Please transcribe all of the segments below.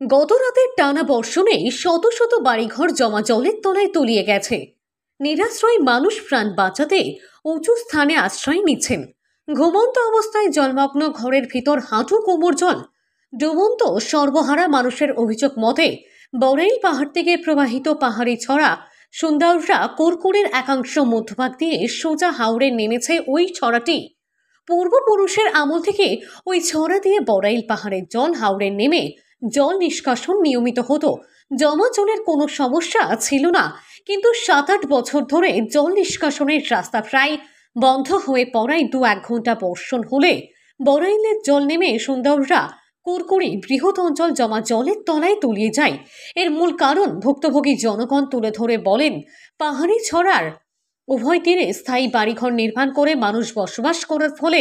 গত রাতের টানা বর্ষণে শত শত বাড়িঘর জমা জলের তলায় তলিয়ে গেছে। নিরাশ্রয় মানুষ প্রাণ বাঁচাতে উঁচু স্থানে আশ্রয় নিচ্ছেন। ঘুমন্ত অবস্থায় জলমগ্ন ঘরের ভিতর হাঁটু কোমর জল। ডুবন্ত সর্বহারা মানুষের অভিযোগ মতে বড়াইল পাহাড় থেকে প্রবাহিত পাহাড়ি ছড়া সুন্দররা কোরকুরের একাংশ মধ্যভাগ দিয়ে সোজা হাওড়ে নেমেছে। ওই ছড়াটি পূর্বপুরুষের আমল থেকে ওই ছড়া দিয়ে বড়াইল পাহাড়ের জল হাওড়ে নেমে জল নিষ্কাশন নিয়মিত হতো। জমা জলের কোনো সমস্যা ছিল না, কিন্তু 7-8 বছর ধরে জল নিষ্কাশনের রাস্তা প্রায় বন্ধ হয়ে পড়ায় 2-1 ঘন্টা বর্ষণ হলে বড়াইলের জল নেমে সুন্দররা কুরকুরি বৃহৎ অঞ্চল জমা জলের তলায় তলিয়ে যায়। এর মূল কারণ ভুক্তভোগী জনগণ তুলে ধরে বলেন, পাহাড়ি ছড়ার উভয় তীরে স্থায়ী বাড়িঘর নির্মাণ করে মানুষ বসবাস করার ফলে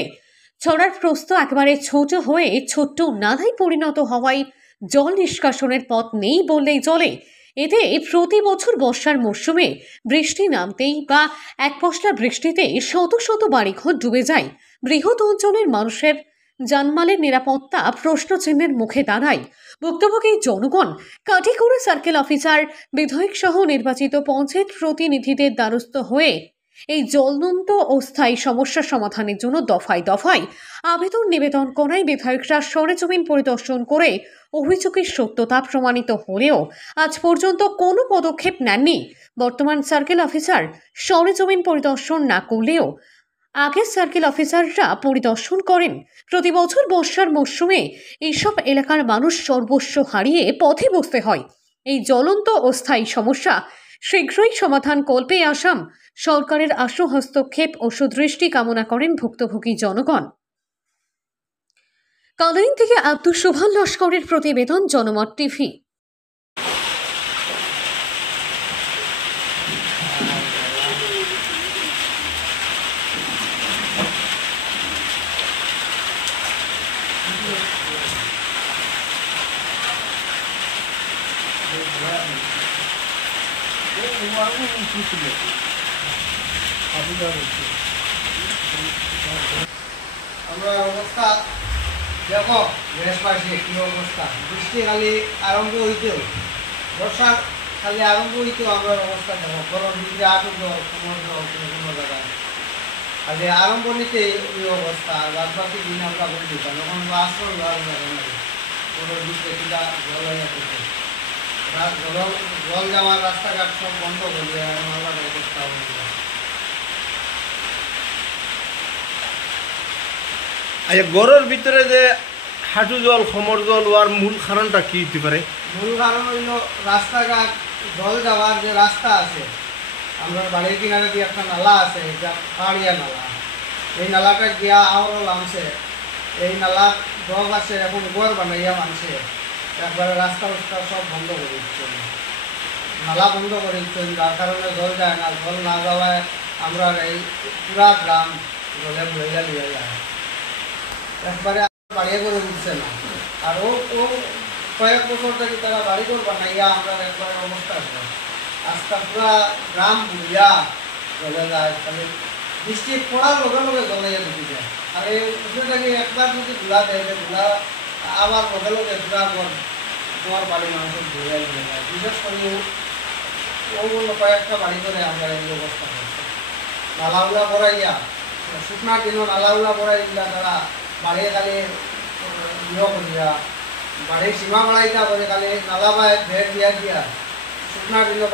ছড়ার প্রস্থ একেবারে ছোট হয়ে ছোট্ট নালায় পরিণত হওয়ায় জল নিষ্কাশনের পথ নেই বললেই চলে। এতে প্রতি বছর বর্ষার মরশুমে বৃষ্টি নামতেই বা এক পশলা বৃষ্টিতে শত শত বাড়িঘর ডুবে যায়। বৃহৎ অঞ্চলের মানুষের জানমালের নিরাপত্তা প্রশ্নচিহ্নের মুখে দাঁড়ায়। ভুক্তভোগী জনগণ কাঠিগড়া সার্কেল অফিসার, বিধায়ক সহ নির্বাচিত পঞ্চায়েত প্রতিনিধিদের দ্বারস্থ হয়ে এই জ্বলন্ত ও স্থায়ী সমস্যা সমাধানের জন্য দফায় দফায় আবেদন নিবেদন করায় বিধায়করা সরেজমিন পরিদর্শন করে অভিযোগের সত্যতা প্রমাণিত হলেও আজ পর্যন্ত কোনো পদক্ষেপ নেননি। বর্তমান সার্কেল অফিসার সরেজমিন পরিদর্শন না করলেও আগের সার্কেল অফিসাররা পরিদর্শন করেন। প্রতি বছর বর্ষার মরশুমে এইসব এলাকার মানুষ সর্বস্ব হারিয়ে পথে বসতে হয়। এই জ্বলন্ত ও স্থায়ী সমস্যা শীঘ্রই সমাধান করবে আসাম সরকারের আশু হস্তক্ষেপ ও সুদৃষ্টি কামনা করেন ভুক্তভোগী জনগণ। কালাইন থেকে আব্দুল সুবহান লস্করের প্রতিবেদন, জনমত টিভি। আমরা অবস্থা দেখো দেশবাসী কি অবস্থা। বৃষ্টি খালি আরম্ভ হইতেও, বর্ষার খালি আরম্ভ হইতেও আমরা অবস্থা দেখো, গরম দিকে আটক জল কোমর জল কোনো জায়গায় খালি আরম্ভণীতে ওই অবস্থা। রাজবাসী দিন আমরা বলে দিতাম এখন আশ্রয় দেওয়ার কোনো দিকে কিনা জল হয়ে যেত, জল যাওয়ার রাস্তাঘাট সব বন্ধ করলে আমার অবস্থা হয়ে যায়। আচ্ছা, গড়ের ভিতরে যে হাঁটু জল কোমর জল হওয়ার মূল কারণটা কি হতে পারে? মূল কারণ হইল রাস্তাঘাট, জল যাওয়ার যে রাস্তা আছে, আমরা বাড়ির কিনারে দিয়ে একটা নালা আছে, এটা পাহাড়িয়া নালা। এই নালাটা গিয়া আওয়ারও নামছে, এই নালা ডগ আছে, এখন গড় বানাইয়া মানছে, একবারে রাস্তা সব বন্ধ করে দিচ্ছে, নালা বন্ধ করে দিচ্ছে, যার কারণে জল যায় না। জল না যাওয়ায় আমরা এই পুরা গ্রাম জলে বইয়া লিয়ে যায়, একবারে বাড়িয়ে করে উঠছে না। আর ও কয়েক বছর থেকে তারা বাড়ি করে বানাইয়া আমরা একবারে অবস্থা আছে, রাস্তা পুরা গ্রাম বুড়িয়া জলে যায়। খালি বৃষ্টি পড়ার লগে লগে জলাইয়া ঢুকে যায়। আর এই উঠেটাকে একবার যদি ঘুরা দেয়, ঘুরা আবার লগে লগে ঘুরা তোমার বাড়ির মানুষের ঘুরে যায়। বিশেষ করে ওগুলো কয়েকটা বাড়ি করে আমরা এই অবস্থা করছি। নালাউলা বড়াইয়া শুকনার দিনও নালাউলা বড়াই দিলা তারা বাড়িয়ে খালি করিয়া বাড়ির সীমা বাড়াইতা করে খালি নালা বাই ভেড় দিয়া দিয়া শুকনার দিনও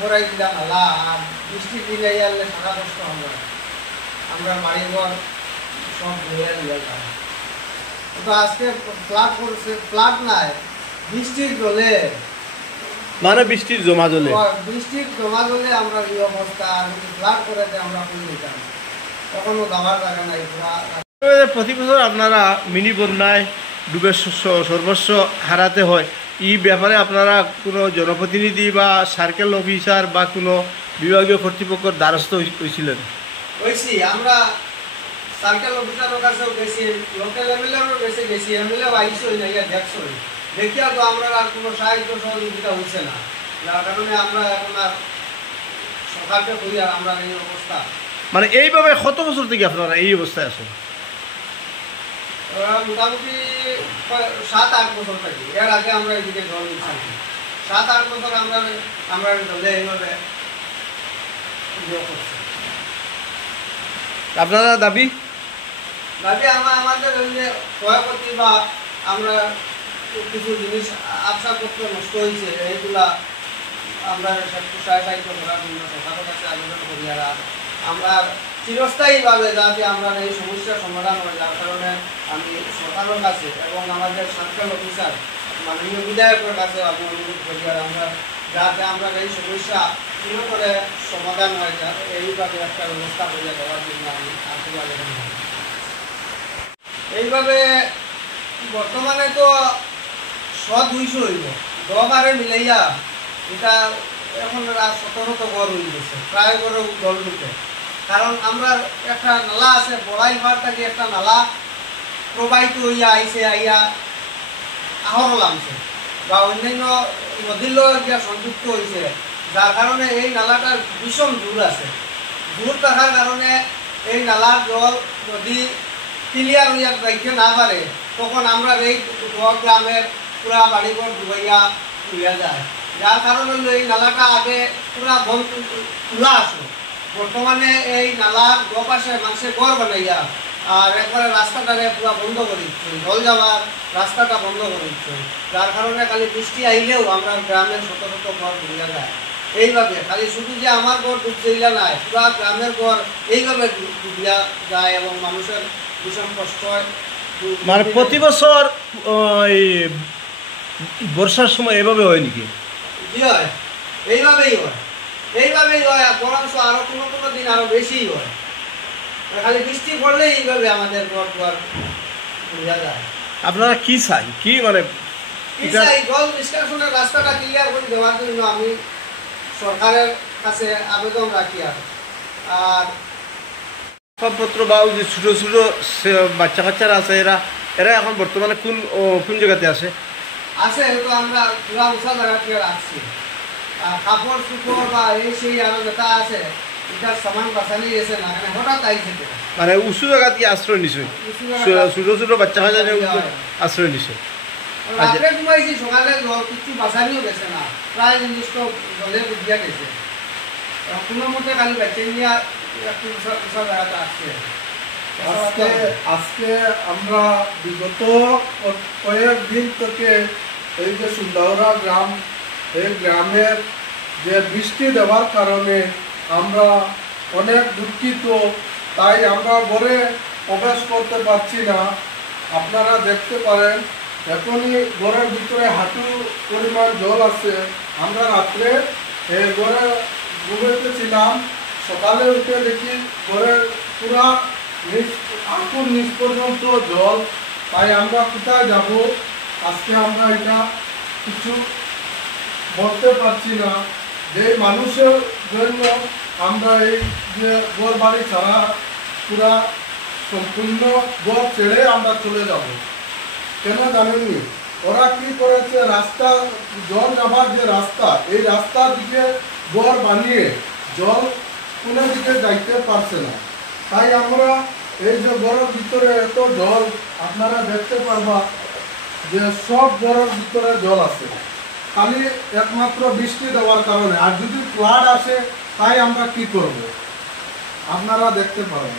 বড়াই দিলা নালা। আর বৃষ্টির দিনে আনলে সারা কষ্ট আমরা বাড়ির ঘর সব ঘুরে দিয়ে যাই। কিন্তু আজকে ফ্লাড করছে, ফ্লাড নাই, বৃষ্টির জলে, মানে বৃষ্টির জমা জলে আমরা এই অবস্থা। আর যদি ফ্লাড করে আমরা করে দিতাম, তখনও যাওয়ার জায়গা নাই। প্রতি বছর আপনারা মিনি বন্যায় ডুবে সর্বস্ব হারাতে হয়, এই ব্যাপারে আপনারা কোনো জনপ্রতিনিধি বা সার্কেল অফিসার বা কোনো বিভাগীয় কর্তৃপক্ষের দ্বারস্থ হয়েছিলেন? হয়েছি, আমরা সার্কেল অফিসারের কাছেও গেছি, লোকাল এমএলএরও গেছি, এমএলএ আইসি হই না, দেখছো দেখিয়া তো আমরা আর কোনো সাহায্য সহযোগিতা হচ্ছে না। যার কারণে আমরা এখন আর সরকারকে করি আর আমরা এই অবস্থা। মানে এইভাবে কত বছর থেকে আপনারা এই অবস্থায় আছেন? মোটামুটি 7-8 বছর থাকি। এর আগে আমরা এদিকে জল নিচ্ছি 7-8 বছর আমরা জলে এইভাবে ইয়ে করছি। আপনারা দাবি আমাদের ওই যে ক্ষয়ক্ষতি বা আমরা কিছু জিনিস আসবাবপত্র নষ্ট হয়েছে এইগুলা আমরা সাহায্য করার জন্য সরকারের কাছে আবেদন করি। আর আমরা চিরস্থায়ীভাবে যাতে আমরা এই সমস্যার সমাধান হয়, যার কারণে আমি সরকারের কাছে এবং আমাদের সার্কেল অফিসার মাননীয় বিধায়কের কাছে আমি অনুরোধ করি আর আমরা যাতে আমরা এই সমস্যা কিভাবে করে সমাধান হয় এইভাবে একটা ব্যবস্থা করে দেওয়ার জন্য আমি আসলে আবেদন করি। এইভাবে বর্তমানে তো 100-200 হইব 10 মিলাইয়া এটা এখন 17 ঘর হয়ে গেছে, প্রায় করে জল ঢুকে। কারণ আমরা একটা নালা আছে বড়াই ভার থেকে একটা নালা প্রবাহিত হইয়া আইসে আইয়া আহরল আনছে বা অন্যান্য নদীর গিয়া সংযুক্ত হয়েছে, যার কারণে এই নালাটার ভীষণ দূর আছে। দূর থাকার কারণে এই নালার জল যদি ক্লিয়ার হইয়া যাইতে না পারে তখন আমরা এই গ্রামের পুরা বাড়িঘর ডুবাইয়া তুলিয়া যায়, যার কারণে এই নালাটা আগে পুরা বন্ধ খোলা আছে। বর্তমানে এই নালার দুপাশে মানুষের ঘর বানাইয়া আর একবারে রাস্তাটাকে পুরা বন্ধ করে দিচ্ছে, জল যাওয়ার রাস্তাটা বন্ধ করে দিচ্ছে, যার কারণে খালি বৃষ্টি আইলেও আমরা গ্রামের শত শত ঘর ডুবিয়া যায়। এইভাবে খালি শুধু যে আমার ঘর ডুবছিলা নাই, পুরা গ্রামের ঘর এইভাবে ডুবিয়া যায় এবং মানুষের ভীষণ কষ্ট হয়। মানে প্রতি বছর ওই বর্ষার সময় এভাবে হয় নাকি? কি হয় এইভাবেই হয়, এইভাবেই হয়। বরঞ্চ আরো কোনো দিন আরো বেশিই হয়। খালি বৃষ্টি পড়লেই এইভাবে আমাদের ঘর দুয়ার ডুবিয়া যায়। আপনারা কি চাই, কি মানে জল নিষ্কাশনের রাস্তাটা ক্লিয়ার করে দেওয়ার জন্য আমি সরকারের কাছে আবেদন রাখি। আর আসবাবপত্র বা যে ছোটো ছোটো বাচ্চা কাচ্চারা আছে এরা এখন বর্তমানে কোন জায়গাতে আছে? হয়তো আমরা পুরা উঁচা জায়গা থেকে রাখছি। কাপড় চুপড় বা এই সেই আরো যেটা আছে এটার সামান বাঁচানি গেছে না, হঠাৎ আইছে। মানে উঁচু জায়গা দিয়ে আশ্রয় নিছে, ছোটো ছোটো বাচ্চা কাচ্চা আশ্রয় নিছে। রাত্রে ঘুমাইছি, সকালে কিছু বাঁচানিও গেছে না, প্রায় জিনিস তো জলে ডুবিয়া গেছে। কোনো মতে খালি বাচ্চা নিয়ে একটু উঁচা জায়গাটা আসছে। আজকে আমরা বিগত কয়েকদিন থেকে এই যে সুন্দরা গ্রাম, এই গ্রামের যে বৃষ্টি দেওয়ার কারণে আমরা অনেক দুঃখিত। তাই আমরা ঘরে প্রবেশ করতে পারছি না। আপনারা দেখতে পারেন এখনই ঘরের ভিতরে হাঁটু পরিমাণ জল আছে। আমরা রাত্রে ঘরে ঘুমাইতেছিলাম, সকালে উঠে দেখি ঘরের পুরা আঁকুর নিচ পর্যন্ত জল। তাই আমরা কোথায় যাব? আজকে আমরা এটা কিছু বলতে পারছি না। যে মানুষের জন্য আমরা এই যে ঘর বাড়ি ছাড়া পুরা সম্পূর্ণ ঘর ছেড়ে আমরা চলে যাব। কেন জানেননি? ওরা কি করেছে, রাস্তা জল যাবার যে রাস্তা, এই রাস্তার দিকে ঘর বানিয়ে জল কোনো দিকে যাইতে পারছে না। তাই আমরা এই যে ঘরের ভিতরে এত জল, আপনারা দেখতে পারবা যে সব ঘরের ভিতরে জল আছে, খালি একমাত্র বৃষ্টি দেওয়ার কারণে। আর যদি ফ্লাড আসে তাই আমরা কি করব? আপনারা দেখতে পারবেন।